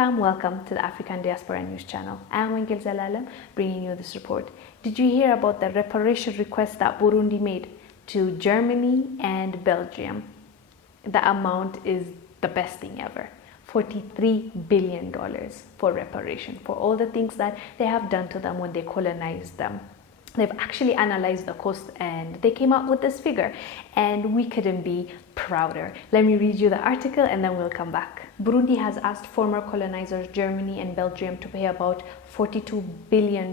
fam, welcome to the African Diaspora News channel. I am Wongel Zelalem bringing you this report. Did you hear about the reparation request that Burundi made to Germany and Belgium? The amount is the best thing ever. $43 billion for reparation for all the things that they have done to them when they colonized them. They've actually analyzed the cost and they came up with this figure, and we couldn't be prouder. Let me read you the article and then we'll come back. Burundi has asked former colonizers Germany and Belgium to pay about $42 billion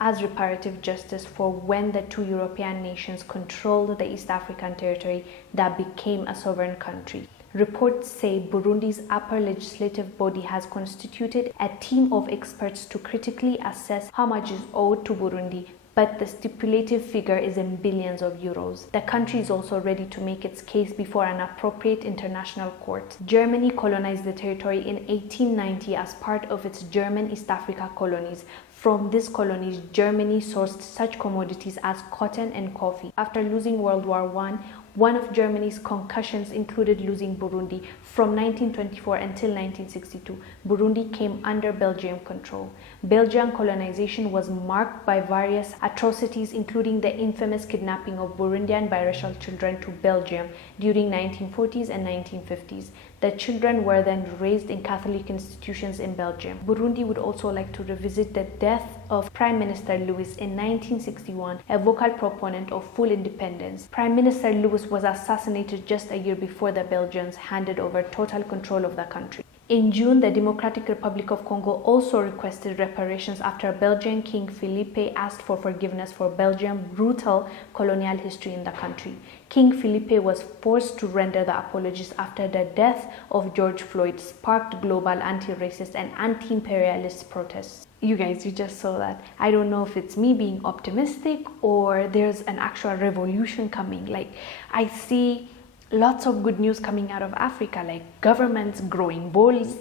as reparative justice for when the two European nations controlled the East African territory that became a sovereign country. Reports say Burundi's upper legislative body has constituted a team of experts to critically assess how much is owed to Burundi, but the stipulated figure is in billions of euros. The country is also ready to make its case before an appropriate international court. Germany colonized the territory in 1890 as part of its German East Africa colonies. From these colonies, Germany sourced such commodities as cotton and coffee. After losing World War I, one of Germany's concussions included losing Burundi. From 1924 until 1962, Burundi came under Belgian control. Belgian colonization was marked by various atrocities, including the infamous kidnapping of Burundian biracial children to Belgium during 1940s and 1950s. The children were then raised in Catholic institutions in Belgium. Burundi would also like to revisit the death of Prime Minister Louis in 1961, a vocal proponent of full independence. Prime Minister Louis was assassinated just a year before the Belgians handed over total control of the country. In June, the Democratic Republic of Congo also requested reparations after Belgian King Philippe asked for forgiveness for Belgium's brutal colonial history in the country. King Philippe was forced to render the apologies after the death of George Floyd sparked global anti-racist and anti-imperialist protests. You guys, you just saw that. I don't know if it's me being optimistic or there's an actual revolution coming. Like, I see lots of good news coming out of Africa, like governments growing balls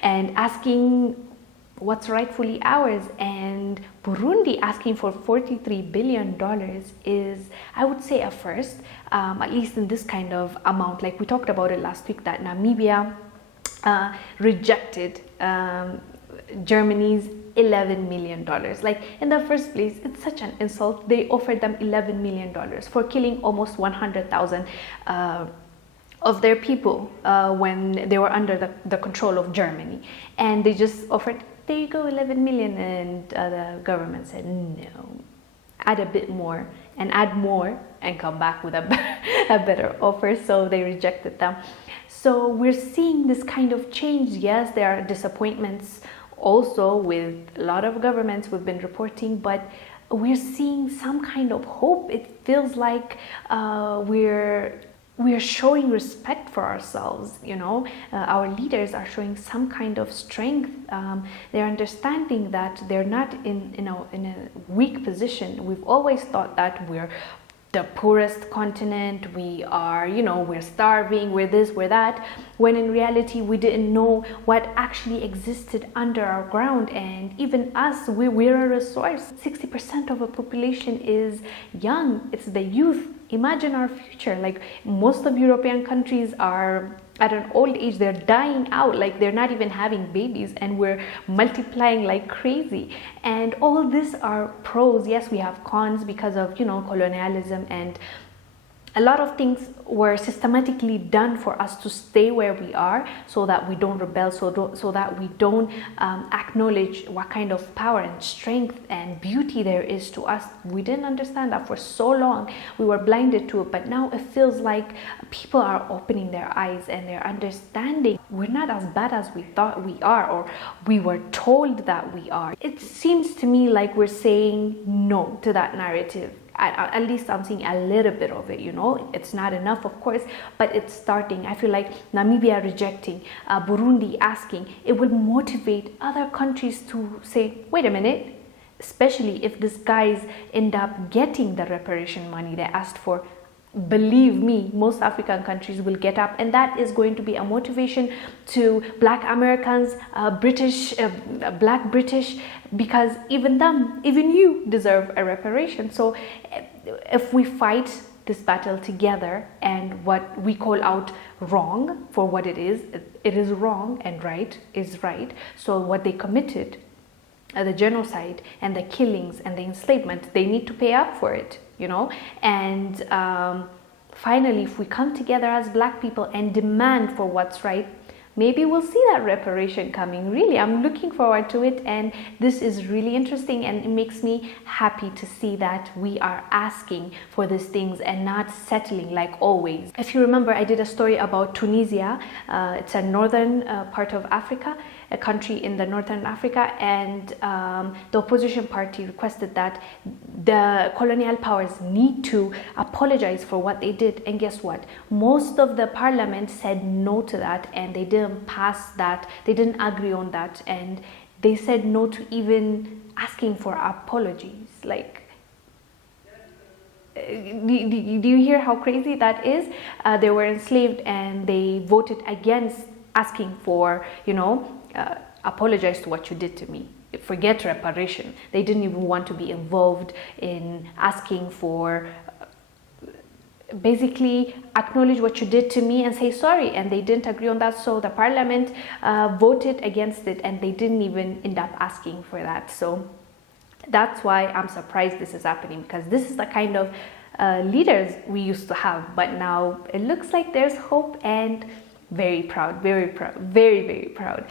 and asking what's rightfully ours, and Burundi asking for $43 billion is, I would say, a first, at least in this kind of amount. Like we talked about it last week, that Namibia rejected Germany's $11 million. Like, in the first place, it's such an insult. They offered them $11 million for killing almost 100,000 of their people when they were under the control of Germany. And they just offered, there you go, 11 million. And the government said, no, add a bit more and add more and come back with a better offer. So they rejected them. So we're seeing this kind of change. Yes, there are disappointments also with a lot of governments we've been reporting, but we're seeing some kind of hope. It feels like we're showing respect for ourselves, you know. Our leaders are showing some kind of strength. They're understanding that they're not in a weak position. We've always thought that we're the poorest continent, we are, you know, we're starving, we're this, we're that, when in reality we didn't know what actually existed under our ground. And even us, we're a resource. 60% of a population is young, it's the youth. Imagine our future. Like, most of European countries are at an old age, they're dying out, like they're not even having babies, and we're multiplying like crazy. And all this are pros. Yes, we have cons because of, you know, colonialism, and a lot of things were systematically done for us to stay where we are, so that we don't rebel, so that we don't acknowledge what kind of power and strength and beauty there is to us. We didn't understand that for so long. We were blinded to it, but now it feels like people are opening their eyes and they're understanding we're not as bad as we thought we are, or we were told that we are. It seems to me like we're saying no to that narrative. At least I'm seeing a little bit of it, you know. It's not enough, of course, but it's starting. I feel like Namibia rejecting, Burundi asking, it will motivate other countries to say, wait a minute, especially if these guys end up getting the reparation money they asked for. Believe me, most African countries will get up, and that is going to be a motivation to Black Americans, Black British, because even them, even you deserve a reparation. So if we fight this battle together, and what we call out wrong for what it is wrong, and right is right. So what they committed, the genocide and the killings and the enslavement, they need to pay up for it, you know. And finally, if we come together as Black people and demand for what's right, maybe we'll see that reparation coming. Really, I'm looking forward to it, and this is really interesting, and it makes me happy to see that we are asking for these things and not settling like always. If you remember, I did a story about Tunisia. It's a northern part of Africa, a country in the northern Africa, and the opposition party requested that the colonial powers need to apologize for what they did. And guess what? Most of the parliament said no to that, and they didn't pass that. They didn't agree on that, and they said no to even asking for apologies. Like, do you hear how crazy that is? They were enslaved, and they voted against asking for, you know, apologize to what you did to me. Forget reparation. They didn't even want to be involved in asking for, basically acknowledge what you did to me and say sorry, and they didn't agree on that. So the parliament voted against it, and they didn't even end up asking for that. So that's why I'm surprised this is happening, because this is the kind of leaders we used to have, but now it looks like there's hope, and very proud, very proud, very, very proud.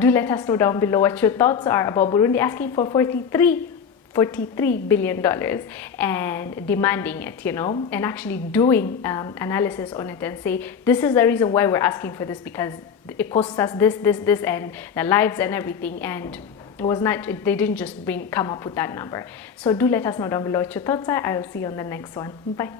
Do let us know down below what your thoughts are about Burundi asking for $43 billion and demanding it, you know, and actually doing analysis on it and say, this is the reason why we're asking for this, because it costs us this, and the lives and everything. And it was not, they didn't just come up with that number. So do let us know down below what your thoughts are. I'll see you on the next one. Bye.